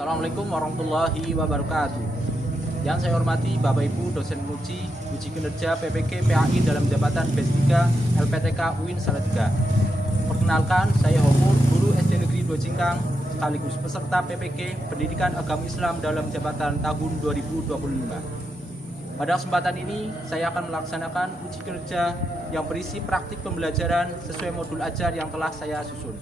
Assalamualaikum warahmatullahi wabarakatuh. Yang saya hormati Bapak Ibu dosen uji kinerja PPK PAI dalam jabatan B3 LPTK UIN Salatiga. Perkenalkan, saya Homur, guru SD Negeri Dojingkang, sekaligus peserta PPK Pendidikan Agama Islam dalam jabatan tahun 2025. Pada kesempatan ini, saya akan melaksanakan uji kinerja yang berisi praktik pembelajaran sesuai modul ajar yang telah saya susun.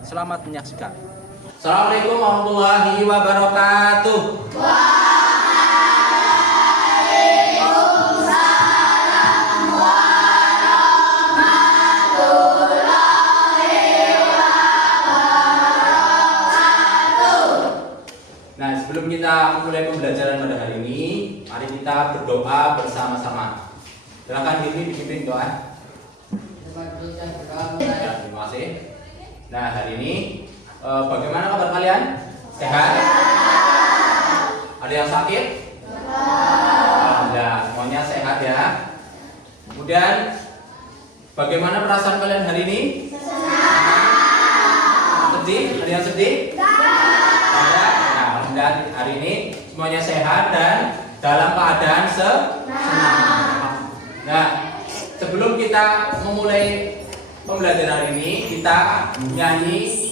Selamat menyaksikan. Assalamualaikum warahmatullahi wabarakatuh. Waalaikumsalam warahmatullahi wabarakatuh. Nah, sebelum kita mulai pembelajaran pada hari ini, mari kita berdoa bersama-sama. Silakan Dini dipimpin doa. Ya, terima kasih. Nah, hari ini bagaimana kabar kalian? Sehat? Ada yang sakit? Alhamdulillah, semuanya sehat ya. Kemudian, bagaimana perasaan kalian hari ini? Sedih? Ada yang sedih? Ada. Nah, alhamdulillah hari ini semuanya sehat dan dalam keadaan senang. Nah, sebelum kita memulai pembelajaran hari ini, kita nyanyi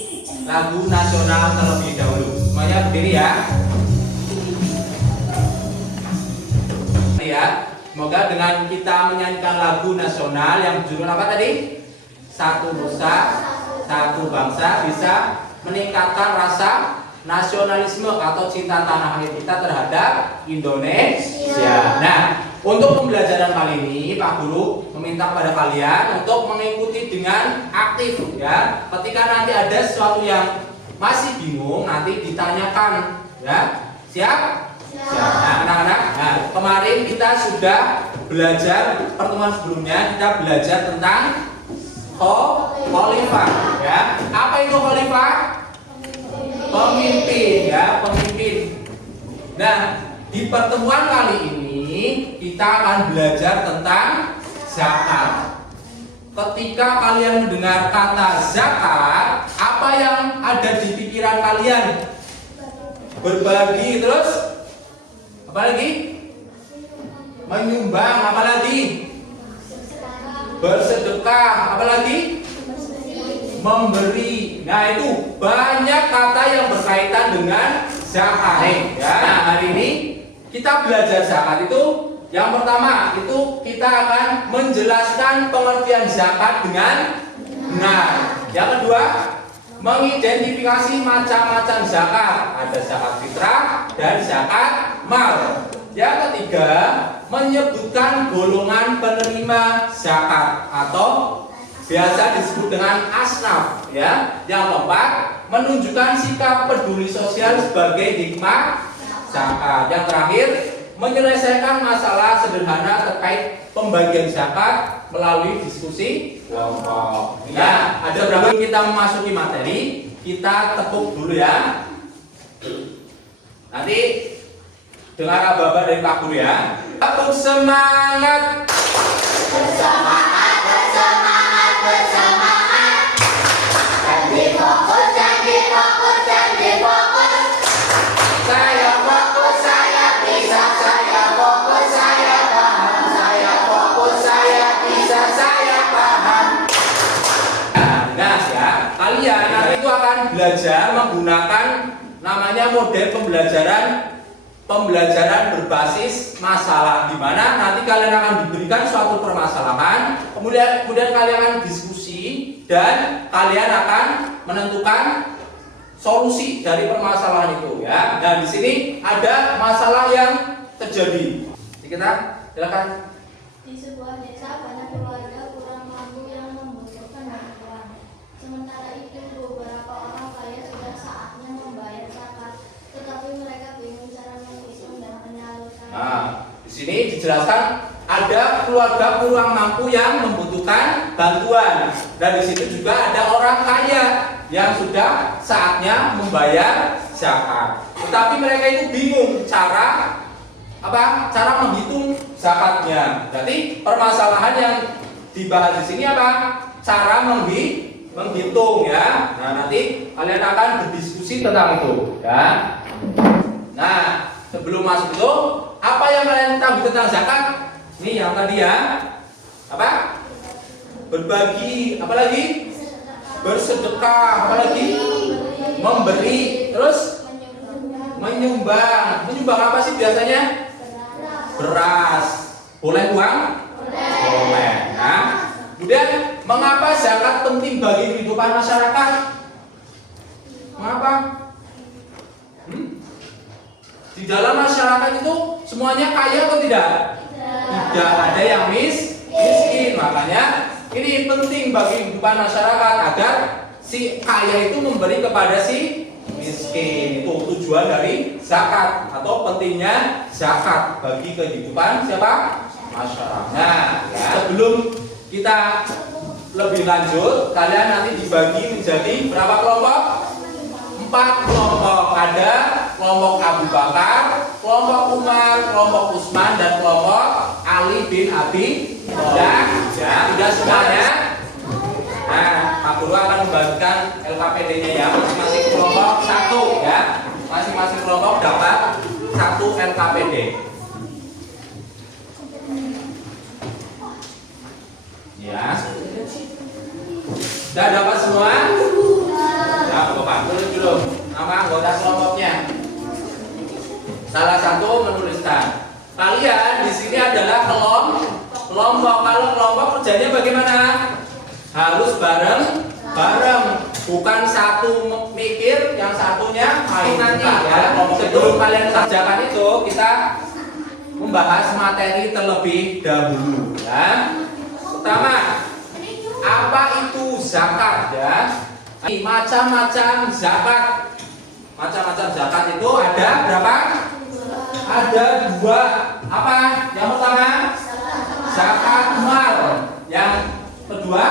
lagu nasional terlebih dahulu. Semuanya berdiri ya. Ya, semoga dengan kita menyanyikan lagu nasional yang judul apa tadi? Satu Nusa, Satu Bangsa bisa meningkatkan rasa nasionalisme atau cinta tanah air kita terhadap Indonesia. Nah, untuk pembelajaran kali ini Pak Guru meminta kepada kalian untuk mengikuti dengan aktif ya. Ketika nanti ada sesuatu yang masih bingung nanti ditanyakan ya. Siap? Siap. Nah, anak-anak, nah, kemarin kita sudah belajar pertemuan sebelumnya kita belajar tentang khalifah ya. Apa itu khalifah? Pemimpin ya, pemimpin. Nah, di pertemuan kali ini kita akan belajar tentang zakat. Ketika kalian mendengar kata zakat, apa yang ada di pikiran kalian? Berbagi, terus apa lagi? Menyumbang, apa lagi? Bersedekah, apa lagi? Memberi. Nah, itu banyak kata yang berkaitan dengan zakat ya. Nah, hari ini kita belajar zakat itu yang pertama itu kita akan menjelaskan pengertian zakat dengan benar. Yang kedua, mengidentifikasi macam-macam zakat. Ada zakat fitrah dan zakat mal. Yang ketiga, menyebutkan golongan penerima zakat atau biasa disebut dengan asnaf ya. Yang keempat, menunjukkan sikap peduli sosial sebagai hikmah zakat. Yang terakhir, menyelesaikan masalah sederhana terkait pembagian zakat melalui diskusi kelompok. Nah, ada berapa kita memasuki materi? Kita tepuk dulu ya. Nanti dengar aba-aba dari Pak Guru ya. Tepuk semangat. Bersemangat, bersemangat, bersemangat. Janji fokus, janji fokus, janji fokus. Saya fokus, saya bisa, saya fokus, saya paham, saya fokus, saya bisa, saya paham. Nah, ya, kalian nanti itu akan belajar menggunakan namanya model pembelajaran berbasis masalah, di mana nanti kalian akan diberikan suatu permasalahan, kemudian kalian akan diskusi dan kalian akan menentukan solusi dari permasalahan itu ya. Nah, di sini ada masalah yang terjadi. Kita silakan. Di sebuah desa banyak keluarga kurang mampu yang membutuhkan bantuan. Sementara itu beberapa orang kaya sudah saatnya membayar zakat, tetapi mereka bingung cara menghitung dan menyalurkan. Nah, di sini dijelaskan ada keluarga kurang mampu yang membutuhkan bantuan. Dan di situ juga ada orang kaya yang sudah saatnya membayar zakat. Tetapi mereka itu bingung cara menghitung zakatnya. Jadi permasalahan yang dibahas di sini apa? Cara menghitung ya. Nah, nanti kalian akan berdiskusi tentang itu ya. Nah, sebelum masuk itu, apa yang kalian tahu tentang zakat? Nih yang tadi ya. Apa? Berbagi, apa lagi? Bersedekah, apa lagi? Memberi, terus menyumbang. Menyumbang apa sih biasanya? Beras. Boleh uang? Boleh. Nah, kemudian mengapa zakat penting bagi kehidupan masyarakat? Mengapa? Di dalam masyarakat itu semuanya kaya atau tidak? Tidak ada yang miskin. Makanya ini penting bagi kehidupan masyarakat agar si kaya itu memberi kepada si miskin. Itu tujuan dari zakat atau pentingnya zakat bagi kehidupan siapa? Masyarakat. Nah, ya, sebelum kita lebih lanjut, kalian nanti dibagi menjadi berapa kelompok? 4 kelompok. Ada kelompok Abu Bakar, kelompok Umar, kelompok Utsman, dan kelompok Ali bin Abi Thalib. Ya, sudah semuanya. Nah, Pak Guru akan membagikan LKPD-nya ya, masing-masing kelompok 1 ya. Masing-masing kelompok dapat 1 LKPD. Ya. Sudah dapat semua? Ya, Bapak tulis dulu nama anggota kelompoknya. Salah satu menuliskan. Kalian di sini adalah kelompok. Kalau kelompok kerjanya bagaimana? Harus bareng. Bukan satu mikir, yang satunya main nanti ya. Sebelum kalian kerjakan itu, kita membahas materi terlebih dahulu ya. Pertama, apa itu zakat ya? Macam-macam zakat. Macam-macam zakat itu ada berapa? Ada 2. Apa? Yang pertama zakat mal. Yang kedua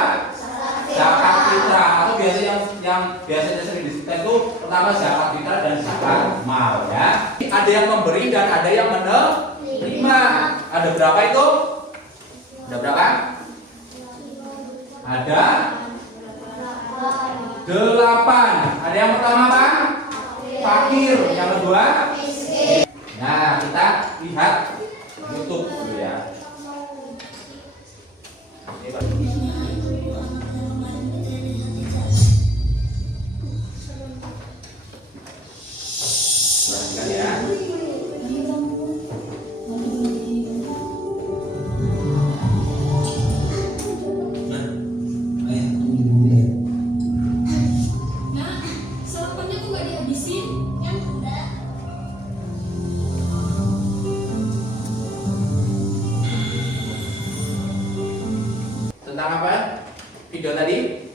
zakat fitrah. Atau biasanya yang biasanya sering disebut itu pertama zakat fitrah dan zakat mal ya. Ada yang memberi dan ada yang menerima. Ada berapa itu? Ada berapa? Ada 8. Ada yang pertama apa? Fakir. Yang kedua? Nah, kita lihat YouTube dulu ya. Perhatikan ya. Tentang apa? Video tadi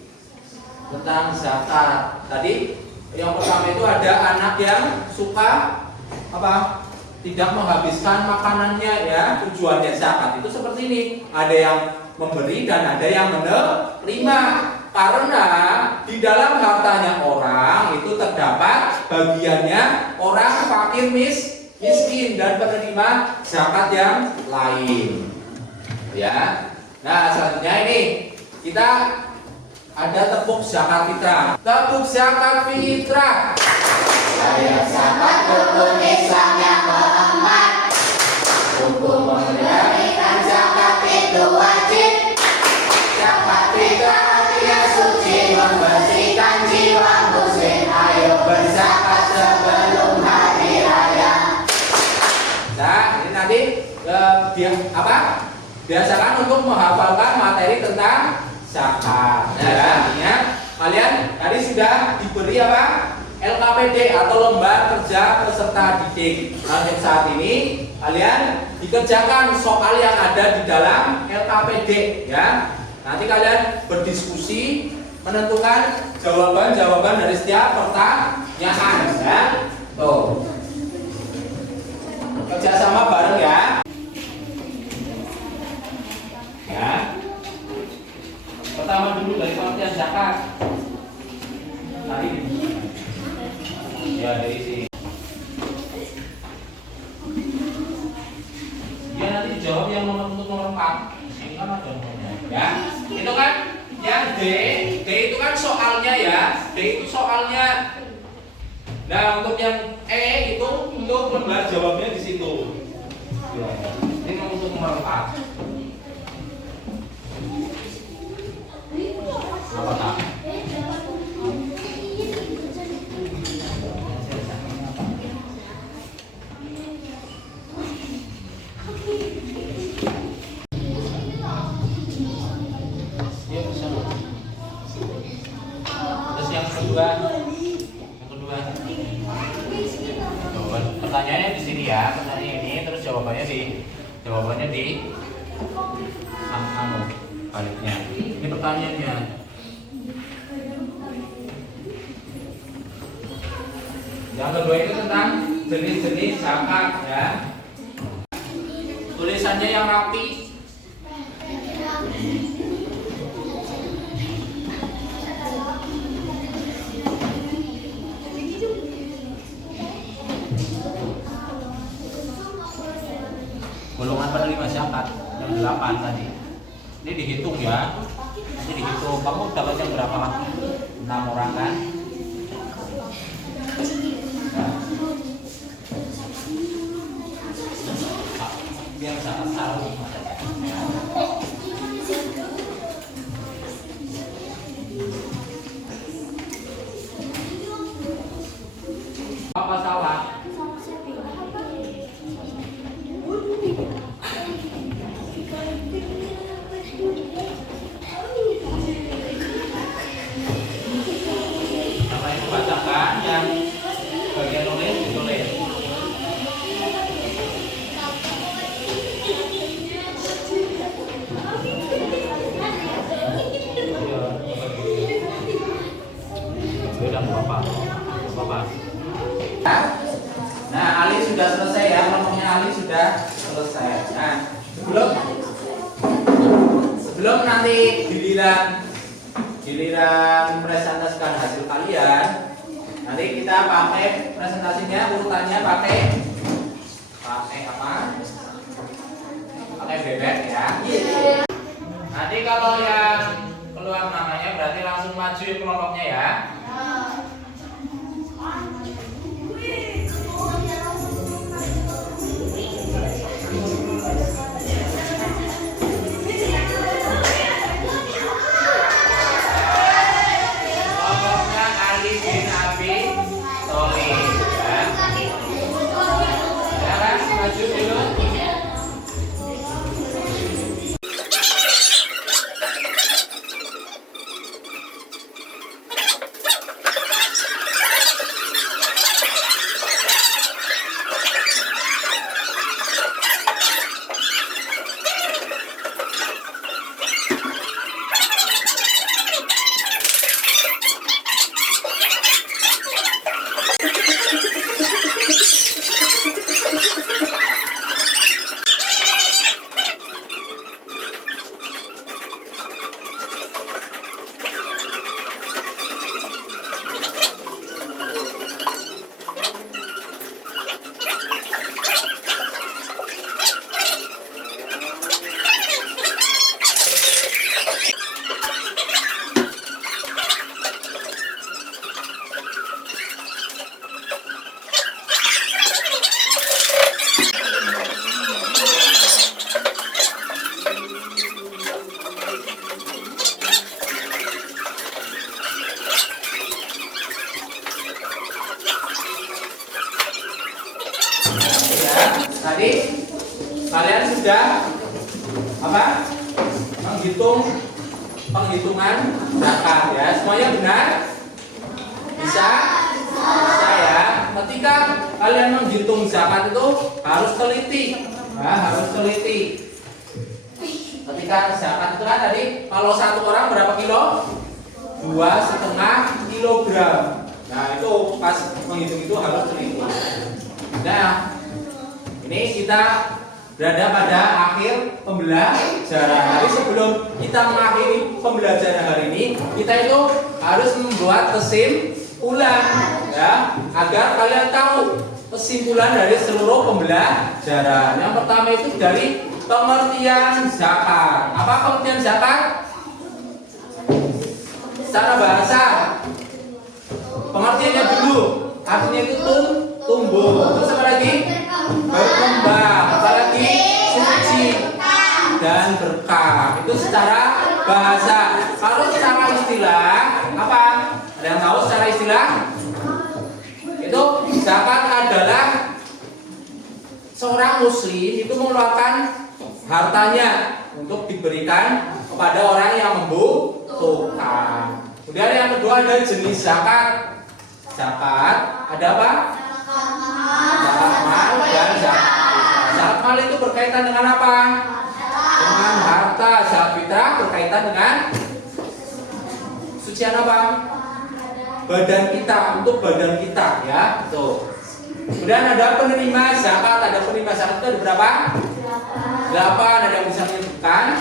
tentang zakat. Tadi yang pertama itu ada anak yang suka apa? Tidak menghabiskan makanannya ya. Tujuannya zakat itu seperti ini. Ada yang memberi dan ada yang menerima. Karena di dalam hartanya orang itu terdapat bagiannya orang fakir miskin dan penerima zakat yang lain. Ya. Nah, selanjutnya ini kita ada tepuk zakat fitrah. Tepuk zakat fitrah. Saya zakat rukun Islam yang keempat. Hukum memberikan zakat itu wajib. Zakat fitrah artinya suci, membersihkan jiwa muslim. Ayo berzakat sebelum hari raya. Nah, ini nanti dia apa? Biasakan untuk menghafalkan materi tentang zakat. Nah, artinya kalian tadi sudah diberi apa? LKPD atau lembar kerja peserta didik. Nah, untuk saat ini kalian dikerjakan soal yang ada di dalam LKPD ya. Nanti kalian berdiskusi menentukan jawaban-jawaban dari setiap pertanyaan ya. Tuh. Kerjasama bareng ya. Ya. Pertama dulu dari pengertian zakat. Tadi. Ya dari sini. Ya nanti jawab yang untuk nomor 4. Ini kan ada nomornya. Ya. Itu kan yang D itu kan soalnya ya. D itu soalnya. Nah, untuk yang E itu untuk untuk lembar jawabnya di situ. Ya, ini untuk nomor 4. Apa tak? Terus yang kedua, pertanyaannya di sini ya, pertanyaan ini, terus jawabannya di baliknya. Ini pertanyaannya. Yang kedua itu tentang jenis-jenis zakat ya. Tulisannya yang rapi. Golongan penerima zakat yang 8 tadi. Ini dihitung ya. Ini dihitung. Kamu dapat yang berapa? 6 orang kan? Nah. Biar zakat tahu. Apa salah? Apa itu bacakan yang bagian nulis ditulis. Sudah Bapak. Nah, Ali sudah selesai ya, kelompoknya Ali sudah selesai. Nah, sebelum nanti giliran presentasikan hasil kalian, nanti kita pakai presentasinya urutannya pakai apa? Pakai bebek ya. Nanti kalau yang keluar namanya berarti langsung majuin kelompoknya ya. Tadi kalian sudah penghitungan zakat ya, semuanya benar? Bisa ya. Ketika kalian menghitung zakat itu harus teliti, Ketika zakat itu kan tadi kalau satu orang berapa kilo? 2,5 kilogram. Nah itu pas menghitung itu harus teliti. Nah ini kita berada pada akhir pembelajaran. Tapi sebelum kita mengakhiri pembelajaran hari ini, kita itu harus membuat kesimpulan ya, agar kalian tahu kesimpulan dari seluruh pembelajaran. Yang pertama itu dari pengertian zakat. Apa pengertian zakat? Secara bahasa pengertiannya dulu, artinya itu tumbuh. Terus apa lagi? Berkembang. Apa lagi? Suci dan berkah. Itu secara bahasa. Kalau secara istilah apa? Ada yang tahu secara istilah? Itu zakat adalah seorang muslim itu mengeluarkan hartanya untuk diberikan kepada orang yang membutuhkan. Kemudian yang kedua ada jenis zakat. Zakat ada apa? Zakat mal dan zakat mal itu berkaitan dengan apa? Dengan harta. Zakat fitrah berkaitan dengan sucian apa? Badan kita, untuk badan kita ya. Tuh. Kemudian ada penerima zakat. Ada penerima zakat itu ada berapa? 8. Ada yang bisa menyebutkan?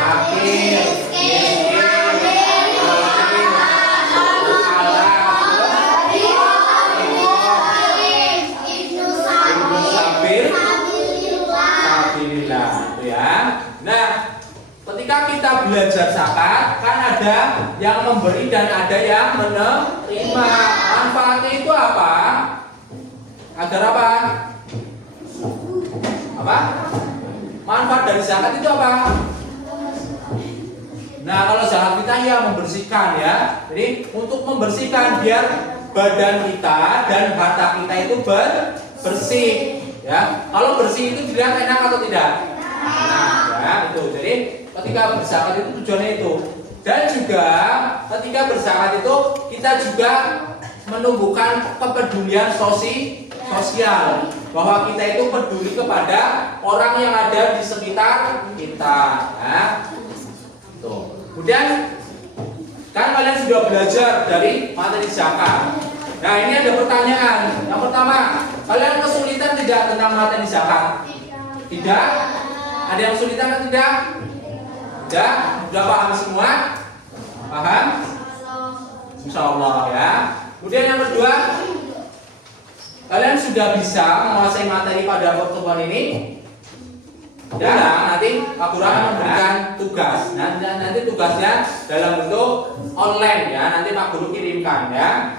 Fakir, ketika kita belajar zakat kan ada yang memberi dan ada yang menerima. Manfaatnya itu apa? Agar apa? Apa? Manfaat dari zakat itu apa? Nah, kalau zakat kita ya membersihkan ya. Jadi untuk membersihkan biar badan kita dan harta kita itu bersih ya. Kalau bersih itu dilihat enak atau tidak? Nah, ya itu. Jadi ketika berzakat itu tujuannya itu. Dan juga ketika berzakat itu kita juga menumbuhkan kepedulian sosial, bahwa kita itu peduli kepada orang yang ada di sekitar kita ya. Tuh. Kemudian kan kalian sudah belajar dari materi zakat. Nah, ini ada pertanyaan. Yang pertama, kalian kesulitan tidak tentang materi zakat? Tidak? Ada yang kesulitan atau tidak? Tidak? Sudah paham semua? Paham? Insya Allah ya. Kemudian yang kedua, kalian sudah bisa menguasai materi pada pertemuan ini? Dan nanti Pak Guru akan memberikan tugas. Nanti tugasnya dalam bentuk online ya. Nanti Pak Guru kirimkan ya.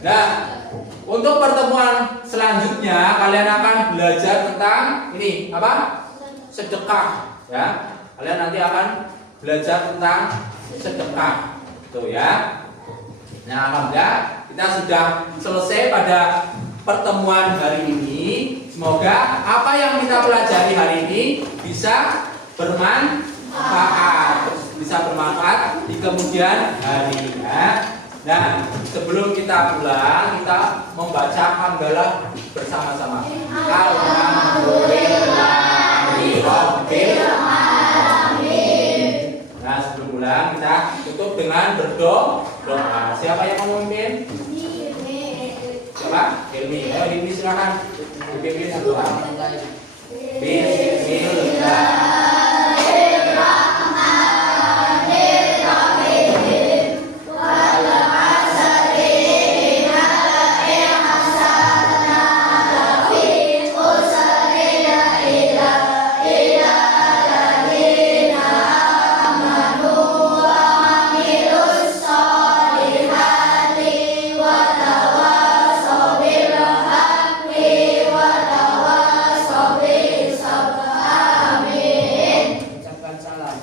Nah, untuk pertemuan selanjutnya kalian akan belajar tentang ini apa? Sedekah ya. Kalian nanti akan belajar tentang sedekah. Gitu ya. Nah, alhamdulillah kita sudah selesai pada pertemuan hari ini. Semoga apa yang kita pelajari hari ini bisa bermanfaat, di kemudian hari ya. Nah, sebelum kita pulang, kita membaca hamdalah bersama-sama. Alhamdulillahirabbil alamin. Nah, sebelum pulang kita tutup dengan berdoa. Siapa yang mau memimpin? Siapa? Hilmi. Ayo Hilmi silakan. Dipimpin doa. Bismillahirrahmanirrahim. Wal 'asri innal insana lafi khusrin illa alladziina amanu wa 'amilus sholihati wa tawassaw bil haqqi wa tawassaw bis sabr. Amin. Ucapkan salam.